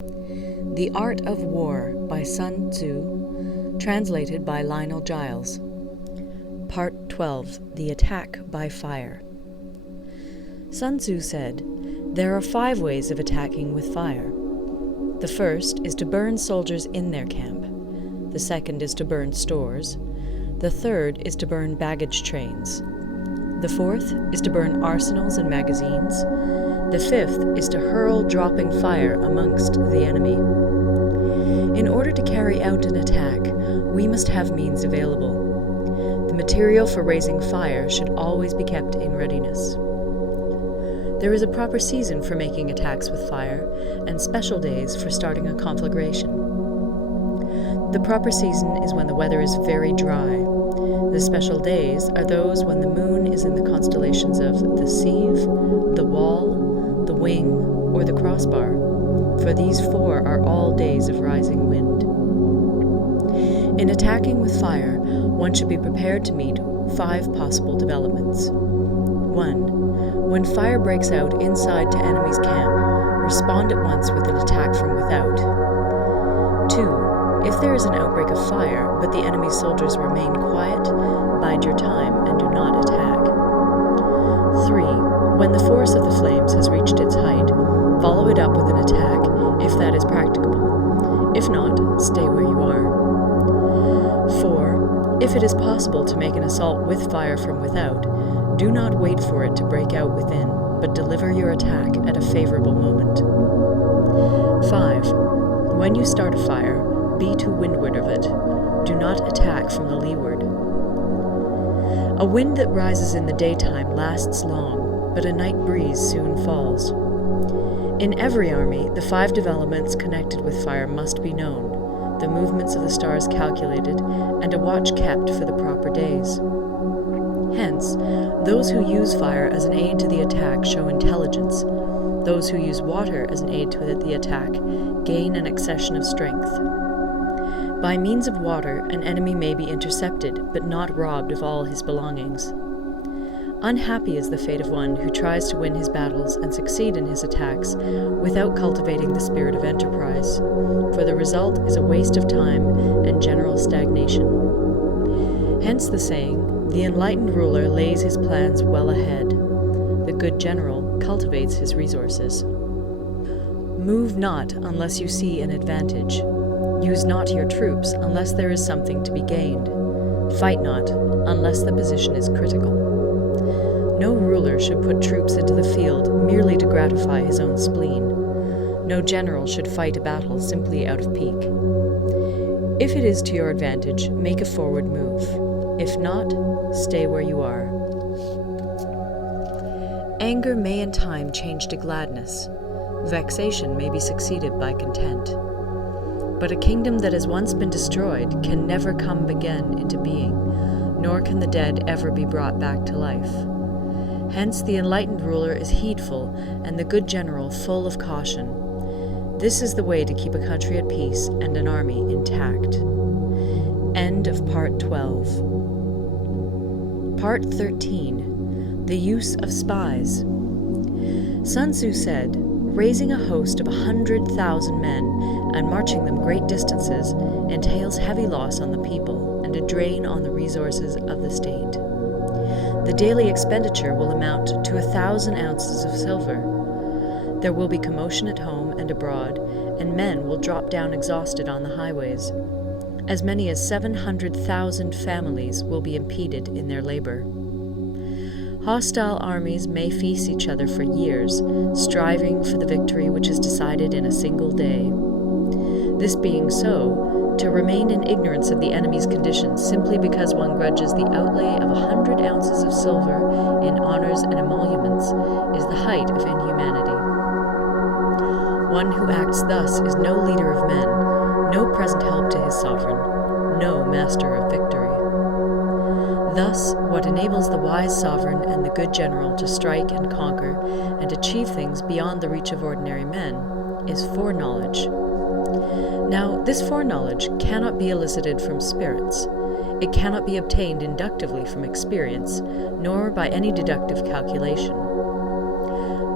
The Art of War by Sun Tzu, translated by Lionel Giles. Part 12. The Attack by Fire. Sun Tzu said, "There are 5 ways of attacking with fire. The first is to burn soldiers in their camp. The second is to burn stores. The third is to burn baggage trains. The fourth is to burn arsenals and magazines. The fifth is to hurl dropping fire amongst the enemy." In order to carry out an attack, we must have means available. The material for raising fire should always be kept in readiness. There is a proper season for making attacks with fire, and special days for starting a conflagration. The proper season is when the weather is very dry. The special days are those when the moon is in the constellations of the Sieve, the Wall, the Wing, or the Crossbar, for these 4 are all days of rising wind. In attacking with fire, one should be prepared to meet 5 possible developments. 1. When fire breaks out inside to enemy's camp, respond at once with an attack from without. 2. If there is an outbreak of fire, but the enemy's soldiers remain quiet, bide your time and do not attack. 3. When the force of the flames has reached its height, follow it up with an attack, if that is practicable. If not, stay where you are. 4. If it is possible to make an assault with fire from without, do not wait for it to break out within, but deliver your attack at a favorable moment. 5. When you start a fire, be to windward of it. Do not attack from the leeward. A wind that rises in the daytime lasts long, but a night breeze soon falls. In every army, the 5 developments connected with fire must be known, the movements of the stars calculated, and a watch kept for the proper days. Hence, those who use fire as an aid to the attack show intelligence. Those who use water as an aid to the attack gain an accession of strength. By means of water, an enemy may be intercepted, but not robbed of all his belongings. Unhappy is the fate of one who tries to win his battles and succeed in his attacks without cultivating the spirit of enterprise, for the result is a waste of time and general stagnation. Hence the saying, "The enlightened ruler lays his plans well ahead. The good general cultivates his resources." Move not unless you see an advantage. Use not your troops unless there is something to be gained. Fight not unless the position is critical. No ruler should put troops into the field merely to gratify his own spleen. No general should fight a battle simply out of pique. If it is to your advantage, make a forward move. If not, stay where you are. Anger may in time change to gladness. Vexation may be succeeded by content. But a kingdom that has once been destroyed can never come again into being, nor can the dead ever be brought back to life. Hence the enlightened ruler is heedful, and the good general full of caution. This is the way to keep a country at peace and an army intact. End of Part 12. Part 13. The Use of Spies. Sun Tzu said, "Raising a host of 100,000 men and marching them great distances entails heavy loss on the people and a drain on the resources of the state. The daily expenditure will amount to 1,000 ounces of silver. There will be commotion at home and abroad, and men will drop down exhausted on the highways. As many as 700,000 families will be impeded in their labor. Hostile armies may feast each other for years, striving for the victory which is decided in a single day. This being so, to remain in ignorance of the enemy's conditions simply because one grudges the outlay of 100 ounces of silver in honors and emoluments is the height of inhumanity. One who acts thus is no leader of men, no present help to his sovereign, no master of victory. Thus, what enables the wise sovereign and the good general to strike and conquer and achieve things beyond the reach of ordinary men is foreknowledge. Now, this foreknowledge cannot be elicited from spirits. It cannot be obtained inductively from experience, nor by any deductive calculation.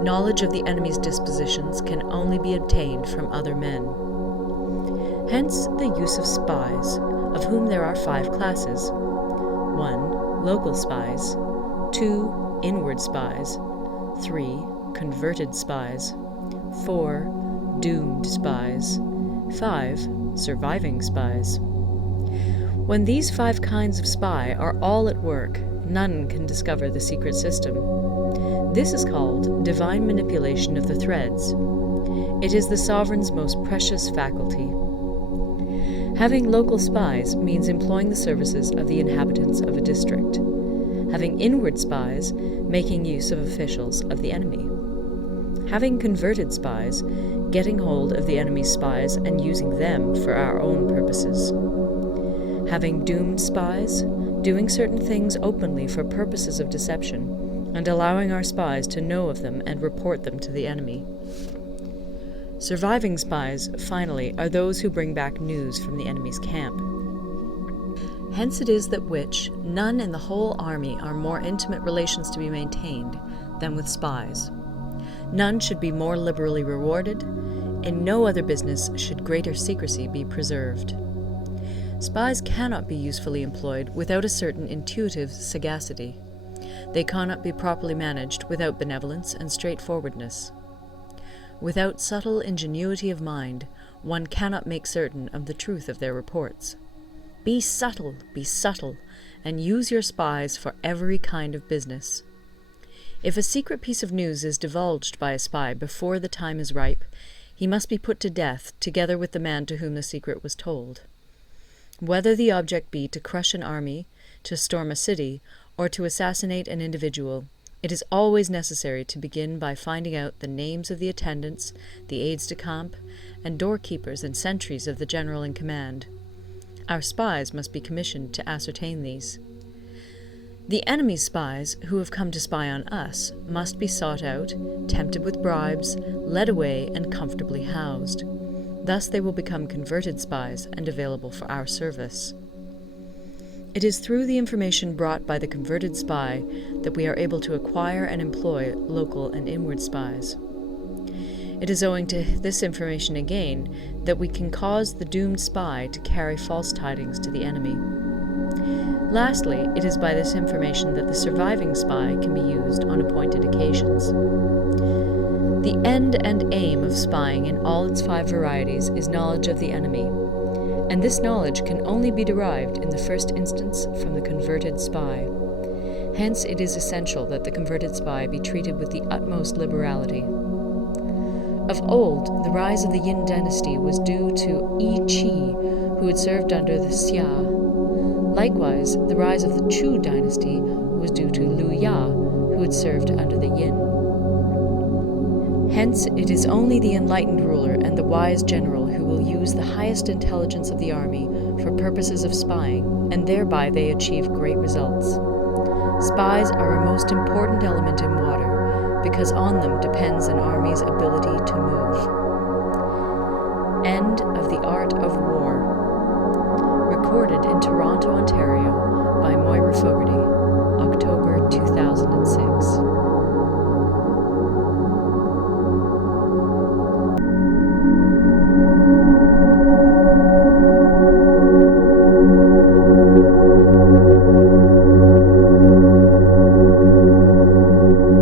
knowledge of the enemy's dispositions can only be obtained from other men. Hence the use of spies, of whom there are 5 classes. 1. Local spies. 2. Inward spies. 3. Converted spies. 4. Doomed spies. 5. Surviving spies. When these 5 kinds of spy are all at work, none can discover the secret system. This is called divine manipulation of the threads. It is the sovereign's most precious faculty. Having local spies means employing the services of the inhabitants of a district. Having inward spies, making use of officials of the enemy. Having converted spies, getting hold of the enemy's spies and using them for our own purposes. Having doomed spies, doing certain things openly for purposes of deception, and allowing our spies to know of them and report them to the enemy. Surviving spies, finally, are those who bring back news from the enemy's camp. Hence it is that none in the whole army are more intimate relations to be maintained than with spies. None should be more liberally rewarded. In no other business should greater secrecy be preserved. Spies cannot be usefully employed without a certain intuitive sagacity. They cannot be properly managed without benevolence and straightforwardness. Without subtle ingenuity of mind, one cannot make certain of the truth of their reports. Be subtle, and use your spies for every kind of business. If a secret piece of news is divulged by a spy before the time is ripe, he must be put to death together with the man to whom the secret was told. Whether the object be to crush an army, to storm a city, or to assassinate an individual, it is always necessary to begin by finding out the names of the attendants, the aides-de-camp, and doorkeepers and sentries of the general in command. Our spies must be commissioned to ascertain these. The enemy's spies, who have come to spy on us, must be sought out, tempted with bribes, led away, and comfortably housed. Thus they will become converted spies and available for our service. It is through the information brought by the converted spy that we are able to acquire and employ local and inward spies. It is owing to this information again that we can cause the doomed spy to carry false tidings to the enemy. Lastly, it is by this information that the surviving spy can be used on appointed occasions. The end and aim of spying in all its 5 varieties is knowledge of the enemy, and this knowledge can only be derived in the first instance from the converted spy. Hence it is essential that the converted spy be treated with the utmost liberality. Of old, the rise of the Yin dynasty was due to Yi Qi, who had served under the Xia. Likewise, the rise of the Chu dynasty was due to Liu Ya, who had served under the Yin. Hence, it is only the enlightened ruler and the wise general who will use the highest intelligence of the army for purposes of spying, and thereby they achieve great results. Spies are a most important element in water, because on them depends an army's ability to move. End of The Art of War. Recorded in Toronto, Ontario by Moira Fogarty, October 2006.